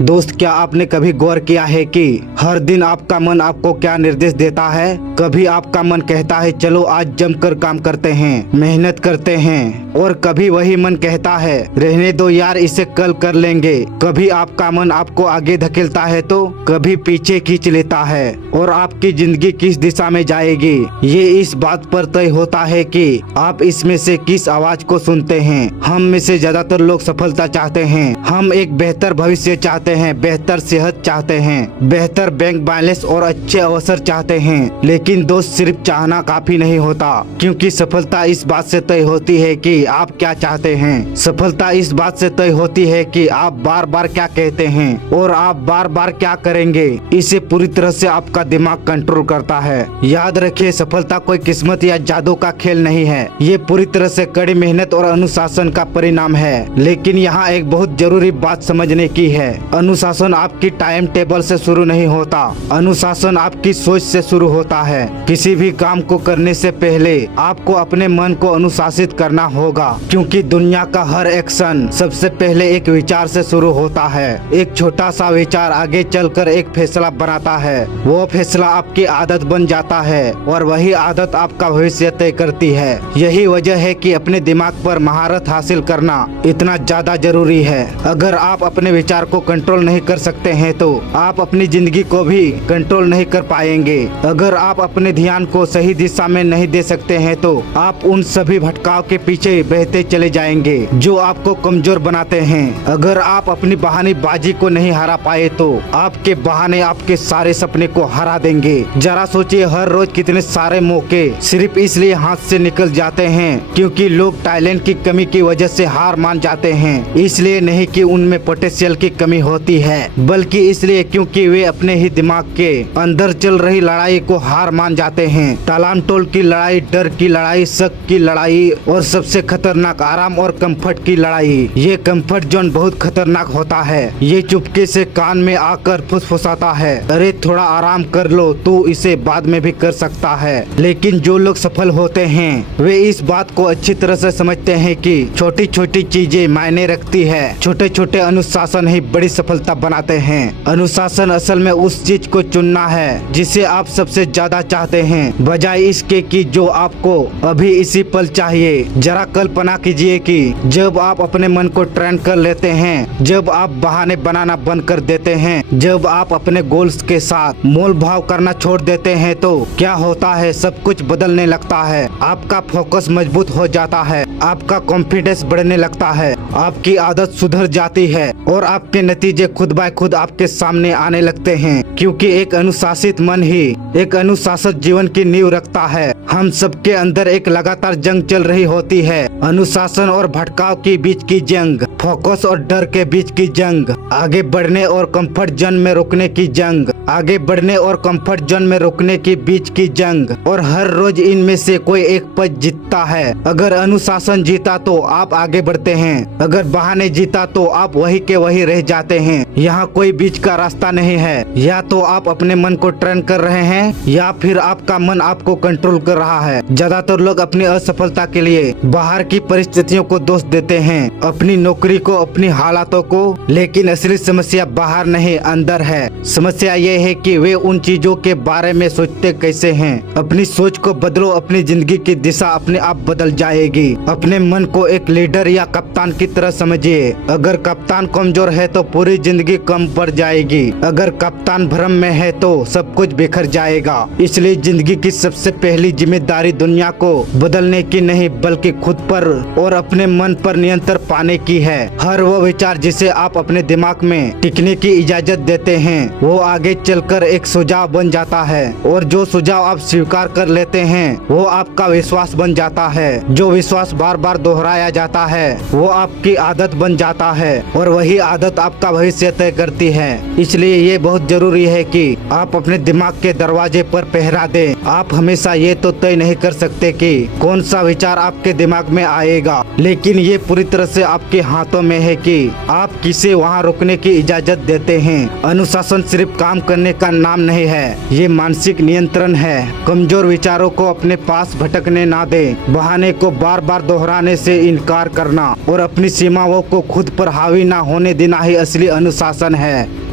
दोस्त, क्या आपने कभी गौर किया है कि हर दिन आपका मन आपको क्या निर्देश देता है? कभी आपका मन कहता है चलो आज जमकर काम करते हैं, मेहनत करते हैं, और कभी वही मन कहता है रहने दो यार, इसे कल कर लेंगे। कभी आपका मन आपको आगे धकेलता है तो कभी पीछे खींच लेता है। और आपकी जिंदगी किस दिशा में जाएगी ये इस बात पर तय होता है कि आप इसमें से किस आवाज को सुनते हैं। हम में से ज्यादातर लोग सफलता चाहते हैं, हम एक बेहतर भविष्य चाहते हैं, बेहतर सेहत चाहते हैं, बेहतर बैंक बैलेंस और अच्छे अवसर चाहते हैं। लेकिन दोस्त, सिर्फ चाहना काफी नहीं होता, क्योंकि सफलता इस बात से तय होती है कि आप क्या चाहते हैं। सफलता इस बात से तय होती है कि आप बार बार क्या कहते हैं और आप बार बार क्या करेंगे। इसे पूरी तरह से आपका दिमाग कंट्रोल करता है। याद रखिए, सफलता कोई किस्मत या जादू का खेल नहीं है, ये पूरी तरह से कड़ी मेहनत और अनुशासन का परिणाम है। लेकिन यहाँ एक बहुत जरूरी बात समझने की है, अनुशासन आपकी टाइम टेबल से शुरू नहीं होता, अनुशासन आपकी सोच से शुरू होता है। किसी भी काम को करने से पहले आपको अपने मन को अनुशासित करना होगा, क्योंकि दुनिया का हर एक्शन सबसे पहले एक विचार से शुरू होता है। एक छोटा सा विचार आगे चलकर एक फैसला बनाता है, वो फैसला आपकी आदत बन जाता है और वही आदत आपका भविष्य तय करती है। यही वजह है कि अपने दिमाग पर महारत हासिल करना इतना ज्यादा जरूरी है। अगर आप अपने विचार को कंट्रोल नहीं कर सकते हैं तो आप अपनी जिंदगी को भी कंट्रोल नहीं कर पाएंगे। अगर आप अपने ध्यान को सही दिशा में नहीं दे सकते हैं तो आप उन सभी भटकाव के पीछे बहते चले जाएंगे जो आपको कमजोर बनाते हैं। अगर आप अपनी बहानेबाजी को नहीं हरा पाए तो आपके बहाने आपके सारे सपने को हरा देंगे। जरा सोचिए, हर रोज कितने सारे मौके सिर्फ इसलिए हाथ से निकल जाते हैं क्योंकि लोग टैलेंट की कमी की वजह से हार मान जाते हैं। इसलिए नहीं कि उनमें पोटेंशियल की कमी होती है, बल्कि इसलिए क्योंकि वे अपने ही दिमाग के अंदर चल रही लड़ाई को हार मान जाते हैं। टालांटोल की लड़ाई, डर की लड़ाई, शक की लड़ाई और सबसे खतरनाक आराम और कंफर्ट की लड़ाई। ये कंफर्ट जोन बहुत खतरनाक होता है। ये चुपके से कान में आकर फुसफुसाता है, अरे थोड़ा आराम कर लो, तू इसे बाद में भी कर सकता है। लेकिन जो लोग सफल होते हैं वे इस बात को अच्छी तरह से समझते हैं कि छोटी छोटी चीजें मायने रखती है। छोटे छोटे अनुशासन ही बड़ी सफलता बनाते हैं। अनुशासन असल में उस चीज को चुनना है जिसे आप सबसे ज्यादा चाहते हैं, बजाय इसके कि जो आपको अभी इसी पल चाहिए। जरा कल्पना कीजिए कि जब आप अपने मन को ट्रेन कर लेते हैं, जब आप बहाने बनाना बंद कर देते हैं, जब आप अपने गोल्स के साथ मोल भाव करना छोड़ देते हैं तो क्या होता है, सब कुछ बदलने लगता है। आपका फोकस मजबूत हो जाता है, आपका कॉन्फिडेंस बढ़ने लगता है, आपकी आदत सुधर जाती है और आपके नतीजे खुद ब खुद आपके सामने आने लगते हैं, क्योंकि एक अनुशासित मन ही एक अनुशासित जीवन की नींव रखता है। हम सबके अंदर एक लगातार जंग चल रही होती है, अनुशासन और भटकाव के बीच की जंग, फोकस और डर के बीच की जंग, आगे बढ़ने और कंफर्ट जोन में रुकने की जंग, आगे बढ़ने और कंफर्ट जोन में रुकने के बीच की जंग। और हर रोज इनमें से कोई एक पद जीतता है। अगर अनुशासन जीता तो आप आगे बढ़ते हैं, अगर बहाने जीता तो आप वही के वही रह जाते हैं। यहाँ कोई बीच का रास्ता नहीं है, या तो आप अपने मन को ट्रेन कर रहे हैं या फिर आपका मन आपको कंट्रोल कर रहा है। ज्यादातर लोग अपनी असफलता के लिए बाहर की परिस्थितियों को दोष देते हैं, अपनी नौकरी को, अपनी हालातों को, लेकिन असली समस्या बाहर नहीं अंदर है। समस्या ये है कि वे उन चीजों के बारे में सोचते कैसे हैं। अपनी सोच को बदलो, अपनी जिंदगी की दिशा अपने आप बदल जाएगी। अपने मन को एक लीडर या कप्तान की तरह समझिए। अगर कप्तान कमजोर है तो पूरी जिंदगी कम पड़ जाएगी, अगर कप्तान भ्रम में है तो सब कुछ बिखर जाएगा। इसलिए जिंदगी की सबसे पहली जिम्मेदारी दुनिया को बदलने की नहीं, बल्कि खुद पर और अपने मन पर नियंत्रण पाने की है। हर वो विचार जिसे आप अपने दिमाग में टिकने की इजाजत देते हैं वो आगे चलकर एक सुझाव बन जाता है, और जो सुझाव आप स्वीकार कर लेते हैं वो आपका विश्वास बन जाता है। जो विश्वास बार बार दोहराया जाता है वो आपकी आदत बन जाता है, और वही आदत आपका भविष्य तय करती है। इसलिए ये बहुत जरूरी है कि आप अपने दिमाग के दरवाजे पर पहरा दें। आप हमेशा ये तो तय नहीं कर सकते कि कौन सा विचार आपके दिमाग में आएगा, लेकिन ये पूरी तरह से आपके हाथों में है कि आप किसे वहाँ रुकने की इजाजत देते हैं। अनुशासन सिर्फ काम करने का नाम नहीं है, ये मानसिक नियंत्रण है। कमजोर विचारों को अपने पास भटकने ना दें। बहाने को बार बार दोहराने से इनकार करना और अपनी सीमाओं को खुद पर हावी ना होने देना ही असली अनुशासन है।